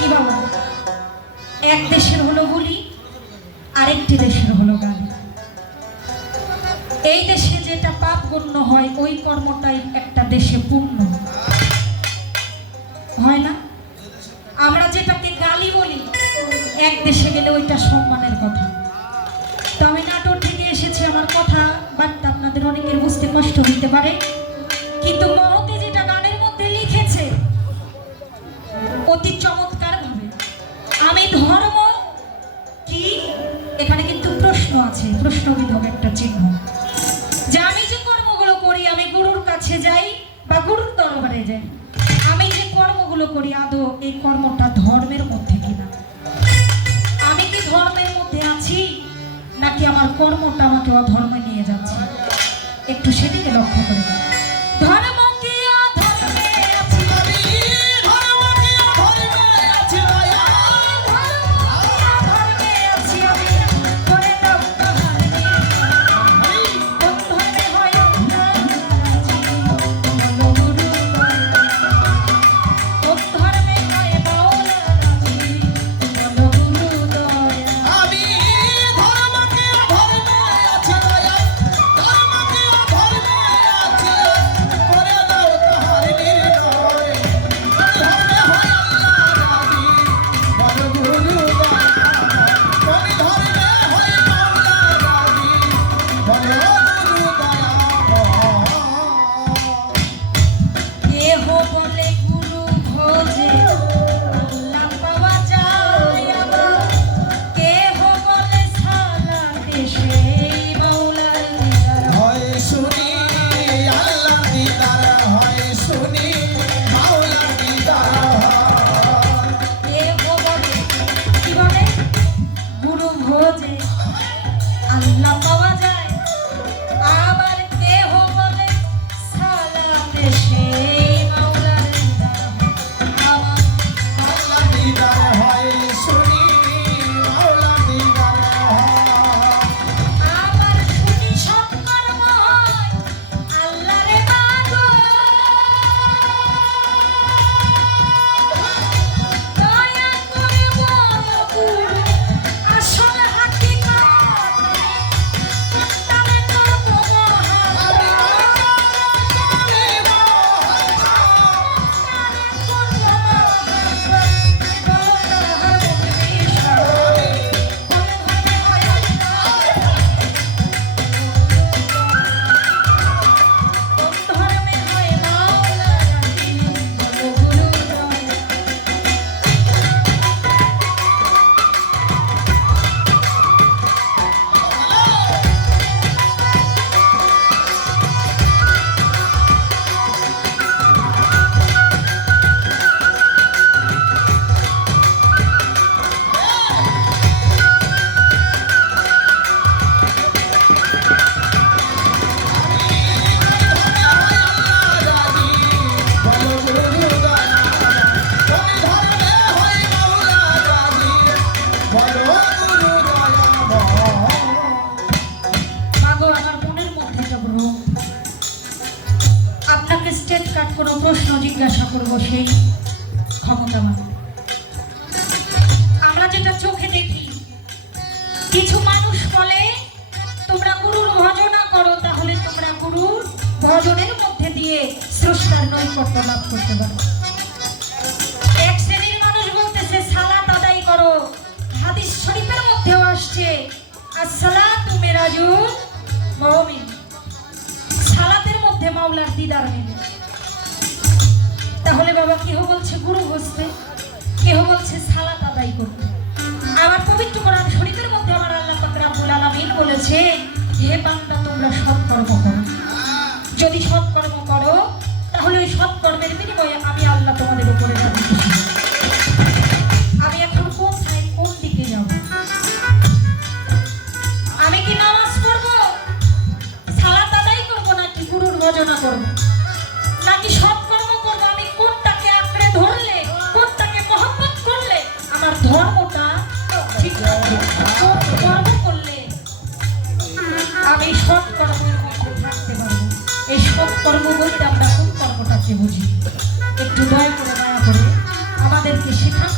কি বাবা, এক দেশের হলো বলি, আরেকটি দেশের হলো গালি। এই দেশে যেটা পাপ গণ্য হয় ওই কর্মটাই একটা দেশে পুণ্য হয় না। আমরা যেটাকে গালি বলি এক দেশে গেলে ওইটা সম্মানের কথা। তো আমি নাটোর থেকে এসেছি, আমার কথা বার্তা আপনাদের অনেকের বুঝতে কষ্ট হইতে পারে, কিন্তু মহতে যেটা গানের মধ্যে লিখেছে অতি চমৎকার ভাবে। আমি ধর্ম কি, এখানে কিন্তু প্রশ্ন আছে, প্রশ্নবিধক একটা চিহ্ন, যে আমি যে কর্মগুলো করি, আমি গুরুর কাছে যাই বা গুরুর দরবারে যাই, আমি যে কর্মগুলো করি আদৌ এই কর্মটা ধর্মের মধ্যে কিনা, আমি কি ধর্মের মধ্যে আছি নাকি আমার কর্মটা আমাকে অধর্মে নিয়ে যাচ্ছে, একটু সেদিকে লক্ষ্য করে। ধর্ম কি অধর্মে আছি, ধর্ম কি অধর্মে আছি, অধর্মে আছি আমি, করে দাও তাহার কোন ধর্মে হয় রাজি, বলো গুরু কোন ধর্মে হয় মাওলা রাজি, বলো গুরু দয়া। আমি ধর্ম কি অধর্মে আছি, ধর্ম কি অধর্মে আছি, করে দাও তাহার নির্ণয়, কোন ধর্মে হয় আল্লাহ রাজি, বলো গুরু দয়া, কোন ধর্মে হয় মাওলা রাজি, বলো গুরু দয়া। কেহ বলে গুরু ভোজে আল্লাহ পাওয়া যায়, আবার কেহ বলে সালা দেশে মাওলার দিদার হয়, শুনি আল্লাহ দিদার হয়, শুনি মাওলার দিদার হয়। কেহ বলে, কি বলে, গুরু ভোজে আল্লাহ পাওয়া যায়, আবার কেহ বলে সালা দেশে মাওলার দিদার হয়, আমার আল্লাহ দিদার হয়, শুনি মাওলার দিদার হয়। আবার শুনি সৎকর্ম হয় আল্লাহরে মাগো, দয়া করে বলো গুরু আসল হাকিকত, তাহলে তো আপনাকে স্টেট কাট কোনো প্রশ্ন জিজ্ঞাসা করবো, সেই ক্ষমতা মানে আমরা যেটা চোখে দেখি। কিছু মানুষ বলে তোমরা গুরুর ভজনা করো, তাহলে তোমরা গুরুর ভজনের মধ্যে দিয়ে স্রষ্টার নৈকট্য লাভ করতে পারো। এক শ্রেণীর মানুষ বলতেছে সালাত আদায় করো, হাদিস শরীফের মধ্যেও আসছে আসসালাতু মিরাজুল মুমিন, সালাতের মধ্যে মাওলার দিদার নেবে। তাহলে বাবা কেহ বলছে গুরু বসতে, কেহ বলছে সালাত আদায় করতে। আমার পবিত্র কোরআন শরীফের মধ্যে আমার আল্লাহ পাক রব্বুল আলামিন বলেছে, হে বান্দা তোমরা সৎকর্ম করো, যদি সৎকর্ম করো তাহলে ওই সৎকর্মের বিনিময়ে আমি আল্লাহ তোমাদের উপরে রাজি খুশি। আমি এখন কোথায় কোন দিকে যাব? আমি কি নামাজ পড়বো, সালাত আদায় করবো, নাকি গুরুর ভজনা করবো, নাকি সৎকর্ম করবো? আমি কোনটাকে আঁকড়ে ধরলে, কোনটাকে মহব্বত করলে আমার ধর্মটা ঠিক থাকবে, কোন কর্ম করলে আমি সৎকর্মের মধ্যে থাকতে পারবো। এই সৎকর্ম বলতে আমরা কোন কর্মটাকে বুঝি? একটু দয়া করে আমাদেরকে শেখান।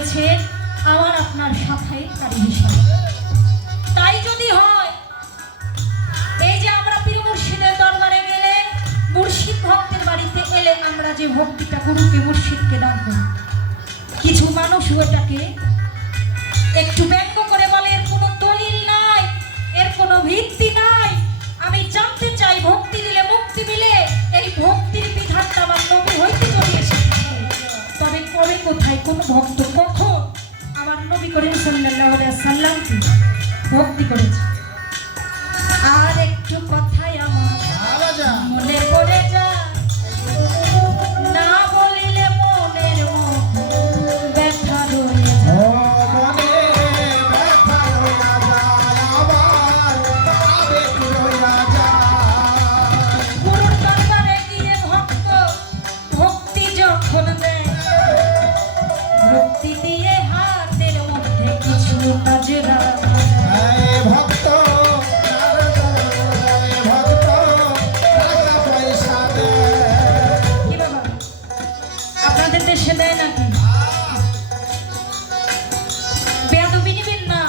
দিয়েছে আমার আপনার সাফাইকারী হিসাবে। তাই যদি হয়, এই যে আমরা পীর মুর্শিদের দরবারে গেলে, মুর্শিদ ভক্তের বাড়িতে এলে আমরা যে ভক্তিটা গুরুকে মুর্শিদকে দান করি, কিছু মানুষ ওটাকে একটু ব্যঙ্গ করে বলে এর কোনো দলিল নাই, এর কোনো ভিত্তি নাই। আমি জানতে চাই ভক্তি দিলে মুক্তি মিলে, এই ভক্তির বিধানটা আমার নবী হইতে চলে এসেছে। তবে কবে কোথায় কোন ভক্ত কখন আমার নবী করিম সাল্লাল্লাহু আলাইহি সাল্লামকে ভক্তি করেছে? আর একটু কথাই আমার মনে পড়ে যায়, না বলিলে মনের ব্যথা রয়ে যায়। গুরুর দরবারে গিয়ে ভক্ত ভক্তি যখন দেয়, ভক্তি দিয়ে হাতের মধ্যে কিছু কাজরা আপনাদের দেশে দেয় নাকি? বেয়াদবি নিবেন না।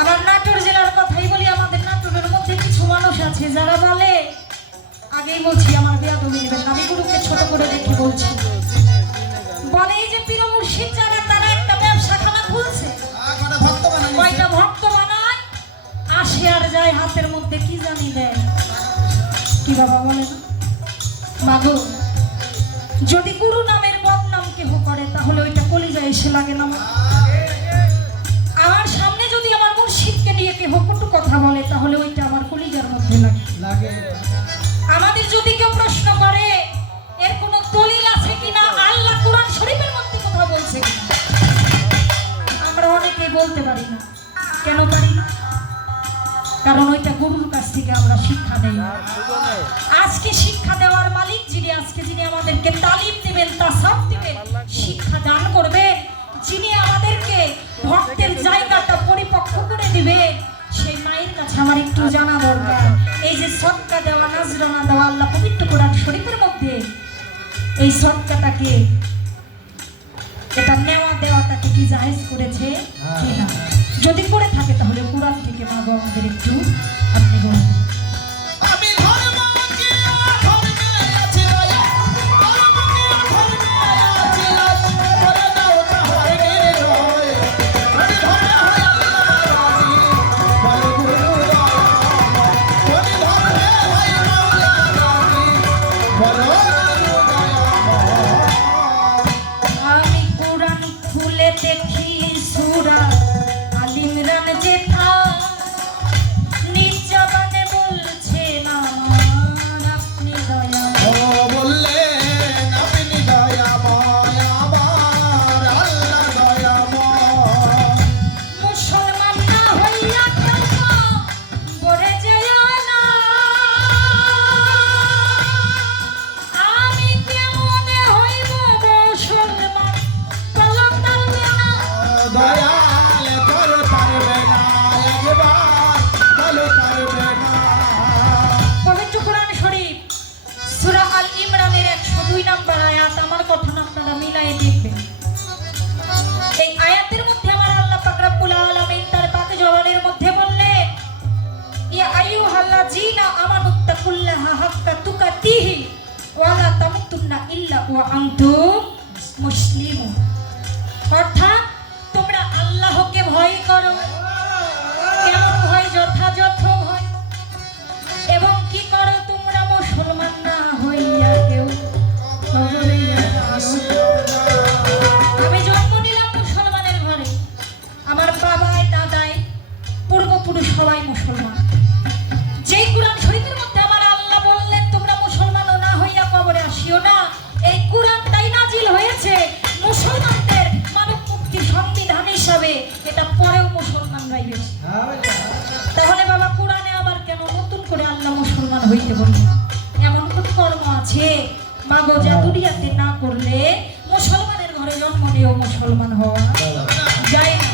আমার নাটোর জেলার কথাই বলি, আমাদের নাটোরের মধ্যে কিছু মানুষ আছে যারা বলে, আগেই বলছি আমার বেয়াদবি নিবেন না, আমি গুরুকে ছোট করে দেখি বলছি, বলে এই যে পীর মুর্শিদ যারা তারা একটা ব্যবসাখানা খুলছে, কয়টা ভক্ত বানায়, আসে আর যায়, হাতের মধ্যে কি জানি দেয়। কি বাবা বলে না মাগো, যদি গুরু নামের বদনাম কেহ করে তাহলে ওইটা কলিজায় এসে লাগে না? আমার সামনে যদি আমার মুর্শিদকে নিয়ে কেহ কটু কথা বলে তাহলে ওইটা আমার কলিজার মধ্যে লাগে। আমাদের যদি কেউ প্রশ্ন করে এর কোনো দলিল আছে কিনা, আল্লাহ কোরআন শরীফের মধ্যে কথা বলছে কিনা, আমরা অনেকেই বলতে পারি না। কেন পারি না? কারণ ওইটা গুরুর কাছ থেকে আমরা শিক্ষা নেই। আজকে শিক্ষা দেওয়ার মালিক যিনি, আজকে যিনি আমাদেরকে তালিম দেবেন, তাসাব দিবেন, শিক্ষা দান করবেন, যিনি আমাদেরকে ভক্তের জায়গাটা পরিপক্ক করে দিবে, সেই মায়ের কাছে আমার একটু জানা দরকার। এই যে সদকা দেওয়া, নাজরানা দেওয়া, আল্লাহ পবিত্র কোরআন শরীফের মধ্যে এই সদকাটাকে, এটা নেওয়া দেওয়াটাকে কি জায়েজ করেছে কিনা? যদি করে থাকে তাহলে কোরআন থেকে মাগো আমাদের একটু আপনি বলুন। আমি কোরআন খুলে দেখি সূরা আল ইমরান যেথা, নির্জবানে বলছেন আমার আপনি দয়াময়। বললেন আপনি দয়াময়, আমার আল্লাহ দয়াময়। মুসলমান না হইয়া কেউ গড়ে যেও না, আমি কেমনে হইব মুসলমান, বলো পারবে না। দয়াল তোর পারবে না, একবার বলো পারবে না। পবিত্র কোরআন শরীফ সূরা আল ইমরানের 102 নম্বর আয়াত, আমার কথা না আপনারা মিলাই দেখবেন। এই আয়াতের মধ্যে আমার আল্লাহ পাক রব্বুল আলামিন তার পাক জবানের মধ্যে বললেন, ইয়া আইয়ুহাল্লাযীনা আমানুত্তাকুল্লাহা হাক্কা তুকাতিহি ওয়া লা তামুতুন্না ইল্লা ওয়া আনতুম মুসলিমুন। অর্থাৎ তোমরা আল্লাহকে ভয় করো। কেমন ভয়? যথাযথ ভয়। এবং কি করো? তোমরা মুসলমান না হইয়া কেউ কবরে যাও। আমি জন্ম নিলাম মুসলমানের ঘরে, আমার বাবাই দাদাই পূর্বপুরুষ সবাই মুসলমান। যেই কোরআন শরীফের মধ্যে আমার আল্লাহ বললেন তোমরা মুসলমান না হইয়া কবরে আসিও না, এই কোরআনটাই নাজিল হয়েছে মুসলমানদের মানব মুক্তির সংবিধান হিসাবে। এটা পরেও মুসলমানরাই বেশি। তাহলে বাবা কোরআনে আবার কেন নতুন করে আল্লাহ মুসলমান হইতে বললেন? এমন কোন কর্ম আছে মাগো যা দুনিয়াতে না করলে মুসলমানের ঘরে জন্ম নিয়েও মুসলমান হওয়া যায় না?